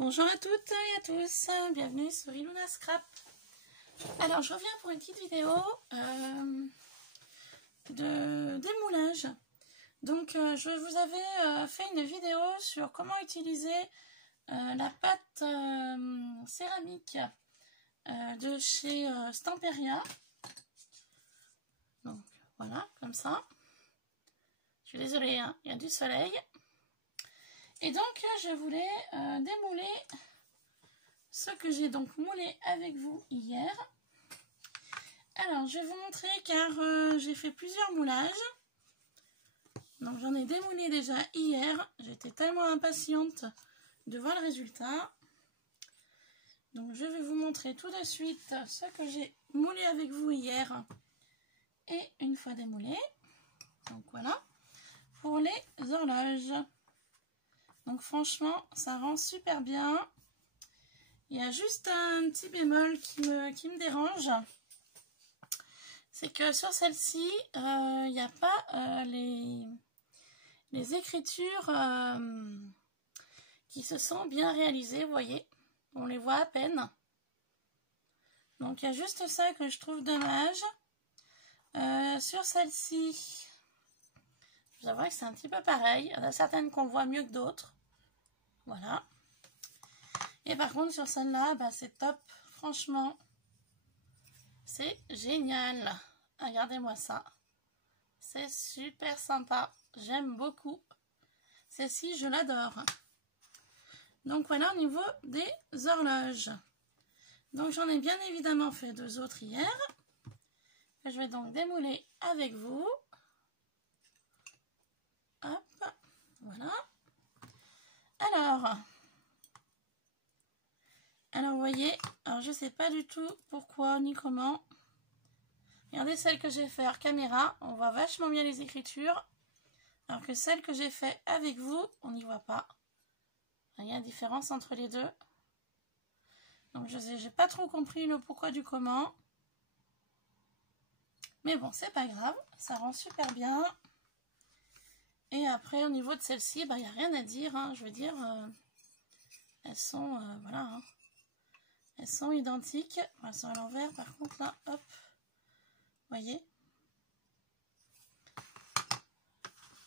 Bonjour à toutes et à tous, bienvenue sur Iluna Scrap. Alors je reviens pour une petite vidéo de démoulage. Donc je vous avais fait une vidéo sur comment utiliser la pâte céramique de chez Stamperia. Donc voilà, comme ça. Je suis désolée, hein, il y a du soleil. Et donc je voulais démouler ce que j'ai donc moulé avec vous hier. Alors je vais vous montrer car j'ai fait plusieurs moulages. Donc j'en ai démoulé déjà hier. J'étais tellement impatiente de voir le résultat. Donc je vais vous montrer tout de suite ce que j'ai moulé avec vous hier. Et une fois démoulé. Donc voilà. Pour les horloges. Donc franchement, ça rend super bien. Il y a juste un petit bémol qui me dérange. C'est que sur celle-ci, il n'y a pas les écritures qui se sont bien réalisées. Vous voyez, on les voit à peine. Donc il y a juste ça que je trouve dommage. Sur celle-ci, je vous avouerai que c'est un petit peu pareil. Il y en a certaines qu'on voit mieux que d'autres. Voilà. Et par contre, sur celle-là, bah, c'est top. Franchement, c'est génial. Regardez-moi ça. C'est super sympa. J'aime beaucoup. Celle-ci, je l'adore. Donc voilà au niveau des horloges. Donc j'en ai bien évidemment fait deux autres hier. Que je vais donc démouler avec vous. Hop. Voilà. Alors vous voyez, alors je sais pas du tout pourquoi ni comment. Regardez celle que j'ai fait hors caméra, on voit vachement bien les écritures. Alors que celle que j'ai fait avec vous, on n'y voit pas. Il y a une différence entre les deux. Donc j'ai pas trop compris le pourquoi du comment. Mais bon, c'est pas grave, ça rend super bien. Et après, au niveau de celle-ci, bah, il n'y a rien à dire. Hein, je veux dire, elles sont, voilà, hein, elles sont identiques. Elles sont à l'envers, par contre, là, hop, vous voyez.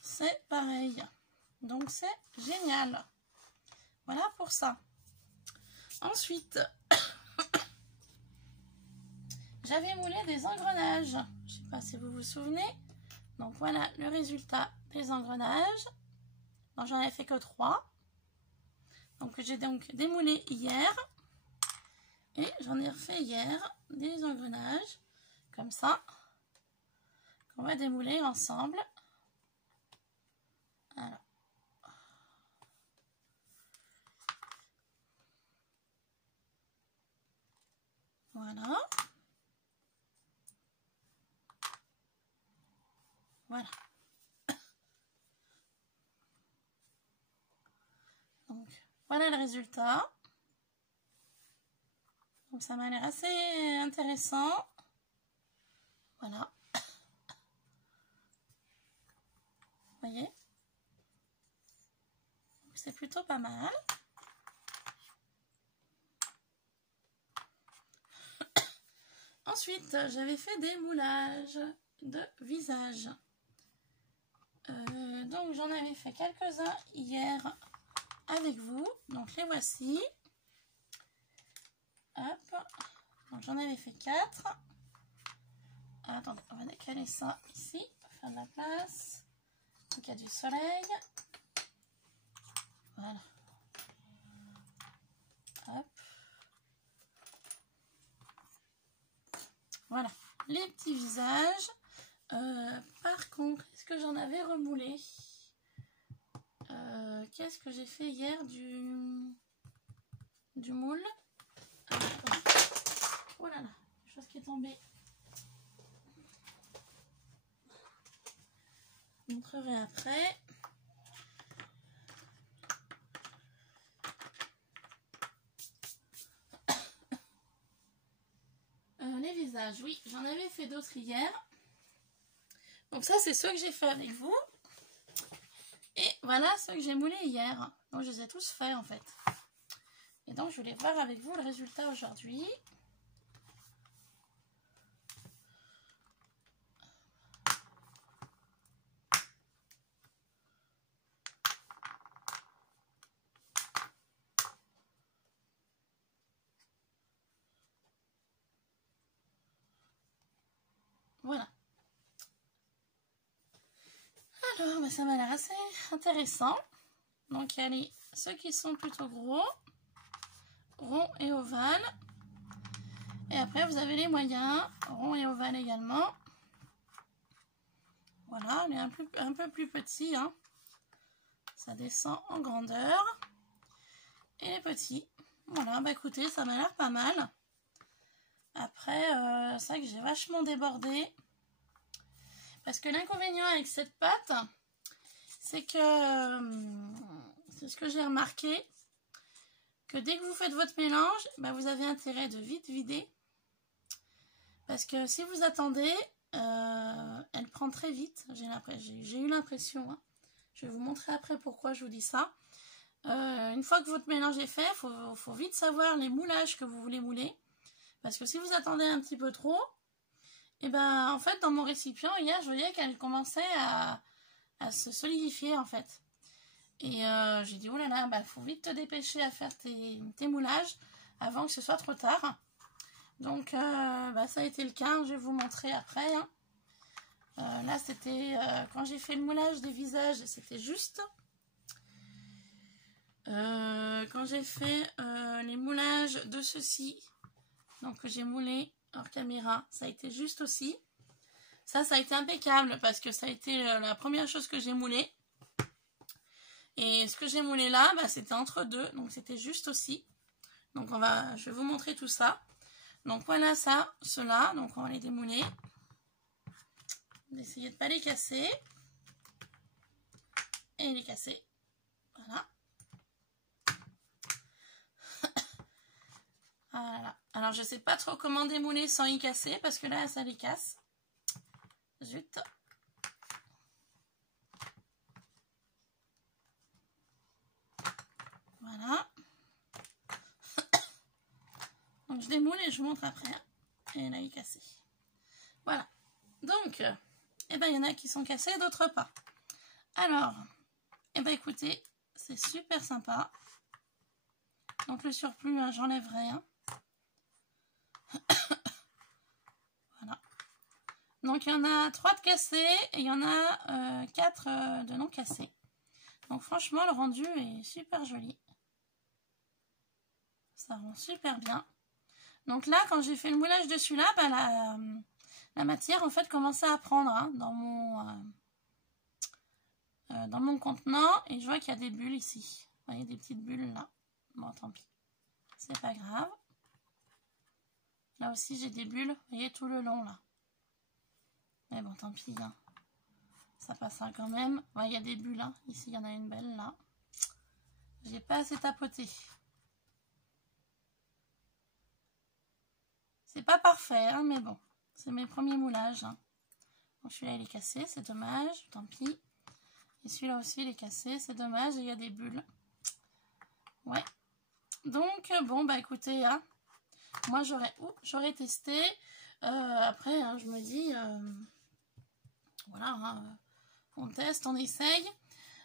C'est pareil. Donc, c'est génial. Voilà pour ça. Ensuite, j'avais moulé des engrenages. Je ne sais pas si vous vous souvenez. Donc, voilà le résultat des engrenages. Donc, j'en ai fait que 3. Donc, j'ai donc démoulé hier. Et j'en ai refait hier des engrenages. Comme ça. Qu'on va démouler ensemble. Alors. Voilà. Voilà. Donc, voilà le résultat. Donc, ça m'a l'air assez intéressant. Voilà. Vous voyez? C'est plutôt pas mal. Ensuite, j'avais fait des moulages de visage. Donc, j'en avais fait quelques-uns hier avec vous. Donc, les voici. Hop. Donc, j'en avais fait 4. Attendez, on va décaler ça ici. Faire de la place. Donc, il y a du soleil. Voilà. Hop. Voilà. Les petits visages. Par contre, est-ce que j'en avais remoulé? Qu'est-ce que j'ai fait hier du moule? Oh là là, quelque chose qui est tombé. Je vous montrerai après. Les visages, oui, j'en avais fait d'autres hier. Donc ça, c'est ceux que j'ai fait avec vous. Et voilà ceux que j'ai moulés hier. Donc je les ai tous faits en fait. Et donc, je voulais voir avec vous le résultat aujourd'hui. Voilà. Alors, bah, ça m'a l'air assez intéressant. Donc, il y a ceux qui sont plutôt gros, ronds et ovales. Et après, vous avez les moyens, ronds et ovales également. Voilà, on est un peu plus petit. Hein. Ça descend en grandeur. Et les petits. Voilà, bah écoutez, ça m'a l'air pas mal. Après, c'est vrai que j'ai vachement débordé. Parce que l'inconvénient avec cette pâte, c'est que, c'est ce que j'ai remarqué, que dès que vous faites votre mélange, bah vous avez intérêt de vite vider. Parce que si vous attendez, elle prend très vite. J'ai eu l'impression. Hein. Je vais vous montrer après pourquoi je vous dis ça. Une fois que votre mélange est fait, il faut vite savoir les moulages que vous voulez mouler. Parce que si vous attendez un petit peu trop, et ben en fait dans mon récipient, hier je voyais qu'elle commençait à se solidifier en fait. Et j'ai dit, oh là là, bah, faut vite te dépêcher à faire tes moulages avant que ce soit trop tard. Donc bah, ça a été le cas, je vais vous montrer après. Hein. Là c'était quand j'ai fait le moulage des visages, c'était juste. Quand j'ai fait les moulages de ceux-ci, donc que j'ai moulé hors caméra, ça a été juste aussi. Ça a été impeccable parce que ça a été la première chose que j'ai moulé. Et ce que j'ai moulé là, bah, c'était entre deux, donc c'était juste aussi. Donc je vais vous montrer tout ça. Donc voilà ça, ceux-là, donc on va les démouler. D'essayer de ne pas les casser. Et les casser. Voilà. Voilà. Alors je sais pas trop comment démouler sans y casser, parce que là ça les casse. Zut. Voilà. Donc je démoule et je vous montre après. Et là il est cassé. Voilà. Donc, eh ben, il y en a qui sont cassés, d'autres pas. Alors, eh ben, écoutez, c'est super sympa. Donc le surplus, hein, j'enlèverai. Hein. Voilà. Donc il y en a 3 de cassés et il y en a 4 de non cassés. Donc franchement, le rendu est super joli. Ça rend super bien. Donc là, quand j'ai fait le moulage dessus là, bah, la matière en fait commençait à prendre hein, dans mon contenant. Et je vois qu'il y a des bulles ici. Vous voyez, des petites bulles là. Bon, tant pis. C'est pas grave. Là aussi, j'ai des bulles. Vous voyez, tout le long là. Mais bon, tant pis. Hein. Ça passera quand même. Ouais, il y a des bulles. Hein. Ici, il y en a une belle là. J'ai pas assez tapoté. C'est pas parfait, hein, mais bon. C'est mes premiers moulages. Hein. Donc celui-là, il est cassé. C'est dommage. Tant pis. Et celui-là aussi, il est cassé. C'est dommage. Il y a des bulles. Ouais. Donc, bon, bah écoutez, hein, moi, j'aurais testé. Après, hein, je me dis... voilà, hein, on teste, on essaye.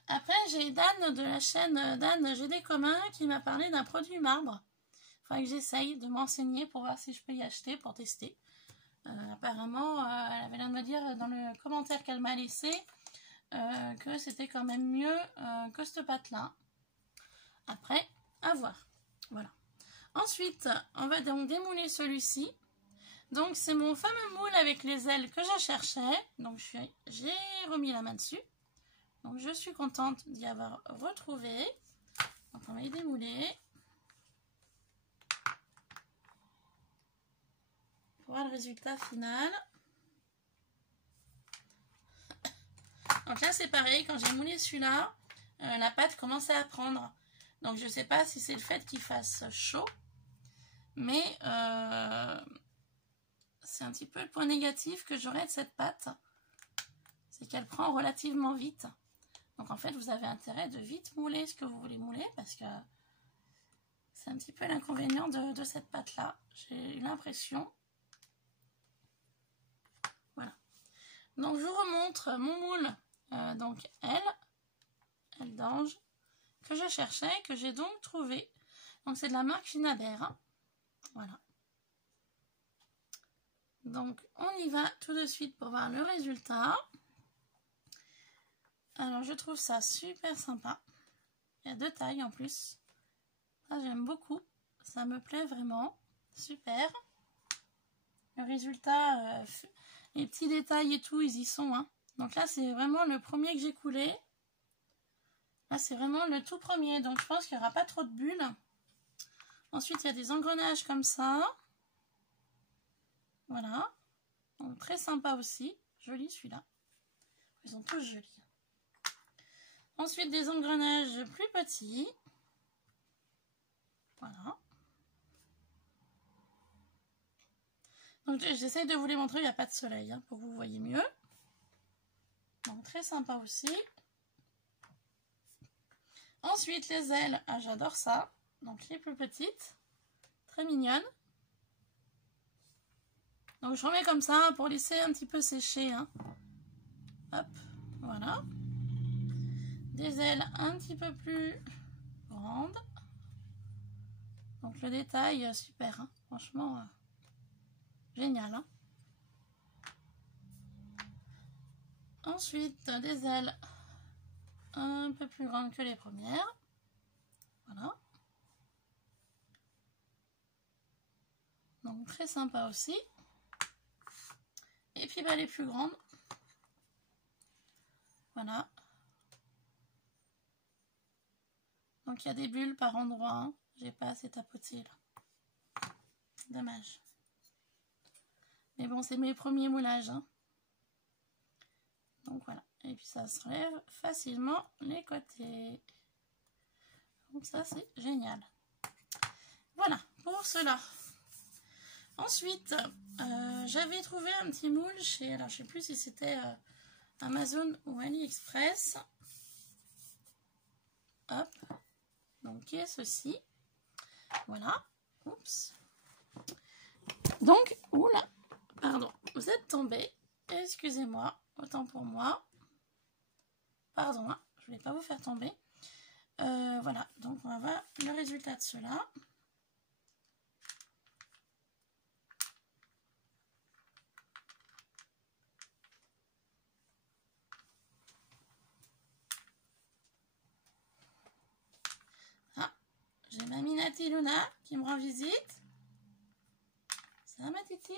Après, j'ai Dan de la chaîne Dan GD Commun qui m'a parlé d'un produit marbre. Il faudrait que j'essaye de m'enseigner pour voir si je peux y acheter pour tester. Apparemment, elle avait l'air de me dire dans le commentaire qu'elle m'a laissé que c'était quand même mieux que cette pâte-là. Après, à voir. Voilà. Ensuite, on va donc démouler celui-ci. Donc, c'est mon fameux moule avec les ailes que je cherchais. Donc, j'ai remis la main dessus. Donc, je suis contente d'y avoir retrouvé. Donc, on va y démouler. Pour voir le résultat final. Donc là, c'est pareil. Quand j'ai moulé celui-là, la pâte commençait à prendre. Donc, je ne sais pas si c'est le fait qu'il fasse chaud. Mais c'est un petit peu le point négatif que j'aurais de cette pâte. C'est qu'elle prend relativement vite. Donc en fait, vous avez intérêt de vite mouler ce que vous voulez mouler parce que C'est un petit peu l'inconvénient de cette pâte-là. J'ai l'impression. Voilà. Donc, je vous remontre mon moule. Donc, elle d'ange, que je cherchais, que j'ai donc trouvé. Donc, c'est de la marque Finader. Hein. Voilà. Donc, on y va tout de suite pour voir le résultat. Alors, je trouve ça super sympa. Il y a 2 tailles en plus. Ça, j'aime beaucoup. Ça me plaît vraiment. Super. Le résultat, les petits détails et tout, ils y sont. Hein. Donc là, c'est vraiment le premier que j'ai coulé. Là, c'est vraiment le tout premier. Donc, je pense qu'il n'y aura pas trop de bulles. Ensuite, il y a des engrenages comme ça. Voilà. Donc, très sympa aussi. Joli celui-là. Ils sont tous jolis. Ensuite, des engrenages plus petits. Voilà. Donc, j'essaie de vous les montrer. Il n'y a pas de soleil hein, pour que vous voyez mieux. Donc, très sympa aussi. Ensuite, les ailes. Ah, j'adore ça. Donc, les plus petites. Très mignonnes. Donc, je remets comme ça pour laisser un petit peu sécher. Hein. Hop, voilà. Des ailes un petit peu plus grandes. Donc, le détail, super. Hein. Franchement, génial. Hein. Ensuite, des ailes un peu plus grandes que les premières. Voilà. Donc, très sympa aussi. Et puis, bah, les plus grandes. Voilà. Donc, il y a des bulles par endroit. Hein. J'ai pas assez tapoté là. Dommage. Mais bon, c'est mes premiers moulages. Hein. Donc, voilà. Et puis, ça se relève facilement les côtés. Donc, ça, c'est génial. Voilà, pour cela. Ensuite, j'avais trouvé un petit moule chez, alors je sais plus si c'était Amazon ou AliExpress. Hop, donc qui est ceci. Voilà, oups. Donc, oula, pardon, vous êtes tombé. Excusez-moi, autant pour moi. Pardon, hein, je voulais pas vous faire tomber. Voilà, donc on va voir le résultat de cela. J'ai ma Minati Luna qui me rend visite. Ça va ma titi?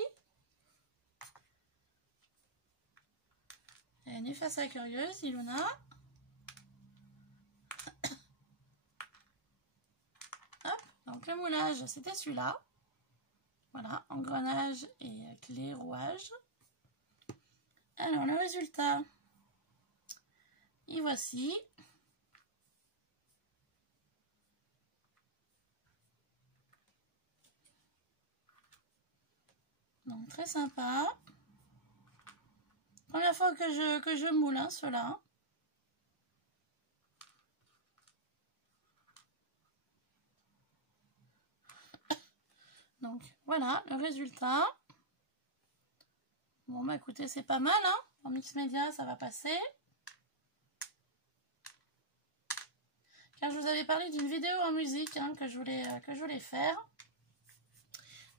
Elle est venue faire sa curieuse, Ilona. Hop, donc le moulage, c'était celui-là. Voilà, engrenage et clé rouage. Alors le résultat, y voici. Donc très sympa. Première fois que je moule hein, ceux-là. Donc voilà le résultat. Bon bah écoutez c'est pas mal hein. En mix média ça va passer. Car je vous avais parlé d'une vidéo en musique hein, que je voulais faire.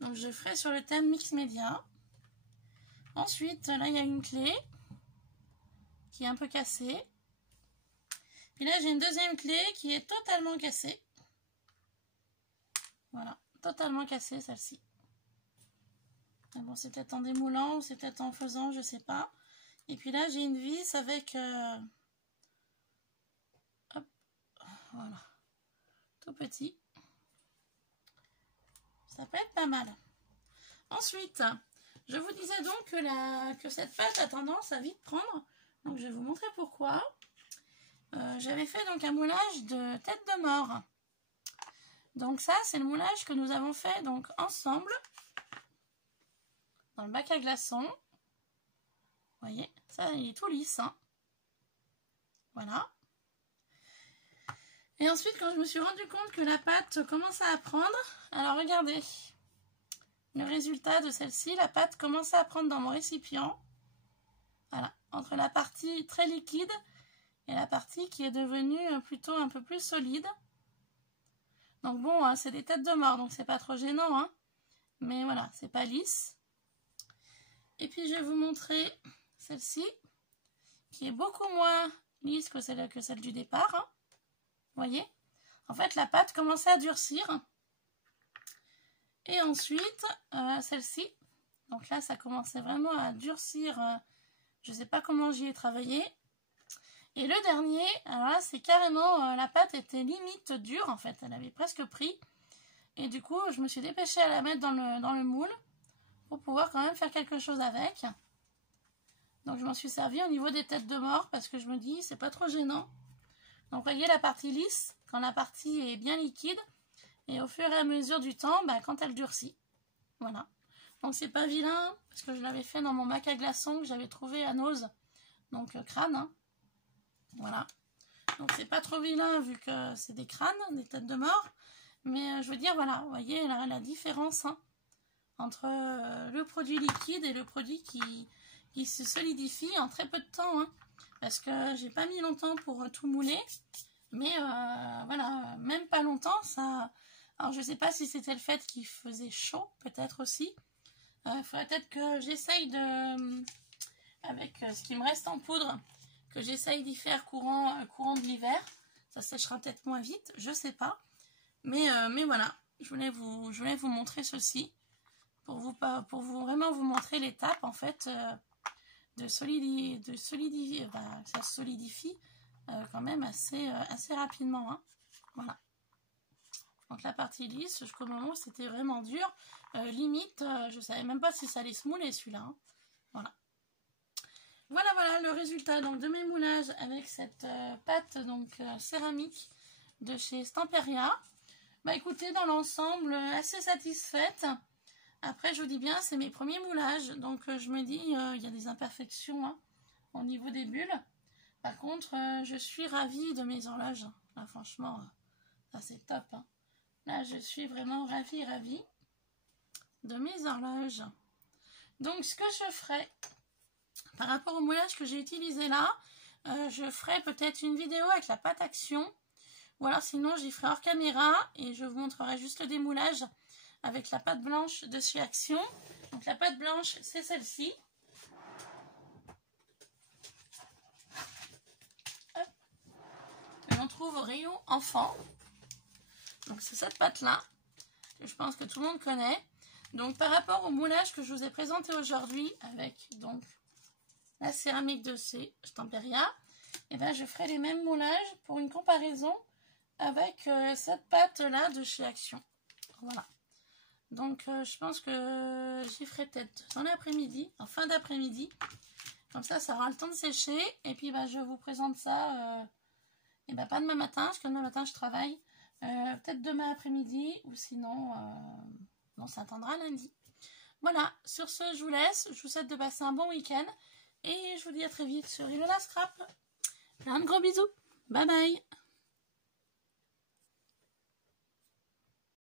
Donc je ferai sur le thème mix média. Ensuite, là, il y a une clé qui est un peu cassée. Puis là, j'ai une deuxième clé qui est totalement cassée. Voilà, totalement cassée celle-ci. Bon, c'est peut-être en démoulant ou c'est peut-être en faisant, je sais pas. Et puis là, j'ai une vis avec... hop, voilà, tout petit. Ça peut être pas mal. Ensuite... je vous disais donc que cette pâte a tendance à vite prendre. Donc je vais vous montrer pourquoi. J'avais fait donc un moulage de tête de mort. Donc ça c'est le moulage que nous avons fait donc ensemble. Dans le bac à glaçons. Vous voyez, ça il est tout lisse. Hein. Voilà. Et ensuite, quand je me suis rendu compte que la pâte commençait à prendre, alors regardez le résultat de celle-ci, la pâte commençait à prendre dans mon récipient. Voilà, entre la partie très liquide et la partie qui est devenue plutôt un peu plus solide. Donc bon, hein, c'est des têtes de mort, donc c'est pas trop gênant, hein. Mais voilà, c'est pas lisse. Et puis je vais vous montrer celle-ci, qui est beaucoup moins lisse que celle du départ, hein. Vous voyez? En fait, la pâte commençait à durcir. Et ensuite, celle-ci. Donc là, ça commençait vraiment à durcir. Je ne sais pas comment j'y ai travaillé. Et le dernier, alors là, c'est carrément, la pâte était limite dure, en fait. Elle avait presque pris. Et du coup, je me suis dépêchée à la mettre dans le moule pour pouvoir quand même faire quelque chose avec. Donc, je m'en suis servi au niveau des têtes de mort parce que je me dis, c'est pas trop gênant. Donc, voyez la partie lisse, quand la partie est bien liquide. Et au fur et à mesure du temps, bah, quand elle durcit. Voilà. Donc, c'est pas vilain parce que je l'avais fait dans mon bac à glaçons que j'avais trouvé à Nose. Donc, crâne, hein. Voilà. Donc c'est pas trop vilain vu que c'est des crânes, des têtes de mort. Mais je veux dire, voilà, vous voyez la différence, hein, entre le produit liquide et le produit qui se solidifie en très peu de temps. Hein, parce que j'ai pas mis longtemps pour tout mouler. Mais voilà, même pas longtemps, ça... Alors je sais pas si c'était le fait qu'il faisait chaud, peut-être aussi. Il faudrait peut-être que j'essaye de... avec ce qui me reste en poudre... que j'essaye d'y faire courant de l'hiver. Ça séchera peut-être moins vite, je sais pas. Mais voilà, je voulais vous montrer ceci pour vraiment vous montrer l'étape en fait de solidifier, ça se solidifie quand même assez rapidement. Hein. Voilà. Donc la partie lisse, jusqu'au moment où c'était vraiment dur, limite, je savais même pas si ça allait se mouler celui-là. Hein. Voilà. Voilà le résultat donc de mes moulages avec cette pâte donc céramique de chez Stamperia. Bah écoutez, dans l'ensemble, assez satisfaite. Après, je vous dis bien, c'est mes premiers moulages, donc je me dis, il y a des imperfections hein, au niveau des bulles. Par contre, je suis ravie de mes horloges. Là, franchement, ça c'est top. Hein. Là, je suis vraiment ravie de mes horloges. Donc, ce que je ferai... Par rapport au moulage que j'ai utilisé là, je ferai peut-être une vidéo avec la pâte Action. Ou alors sinon j'y ferai hors caméra et je vous montrerai juste le démoulage avec la pâte blanche de chez Action. Donc la pâte blanche c'est celle-ci. On trouve au rayon enfant. Donc c'est cette pâte là que je pense que tout le monde connaît. Donc par rapport au moulage que je vous ai présenté aujourd'hui avec donc la céramique de chez Stamperia, et ben je ferai les mêmes moulages pour une comparaison avec cette pâte là de chez Action. Voilà. Donc je pense que j'y ferai peut-être dans l'après-midi, en fin d'après-midi. Comme ça aura le temps de sécher. Et puis bah, je vous présente ça, et ben pas demain matin, parce que demain matin je travaille. Peut-être demain après-midi, ou sinon, on s'attendra lundi. Voilà, sur ce, je vous laisse. Je vous souhaite de passer un bon week-end. Et je vous dis à très vite sur Ilona Scrap. Plein de gros bisous. Bye bye.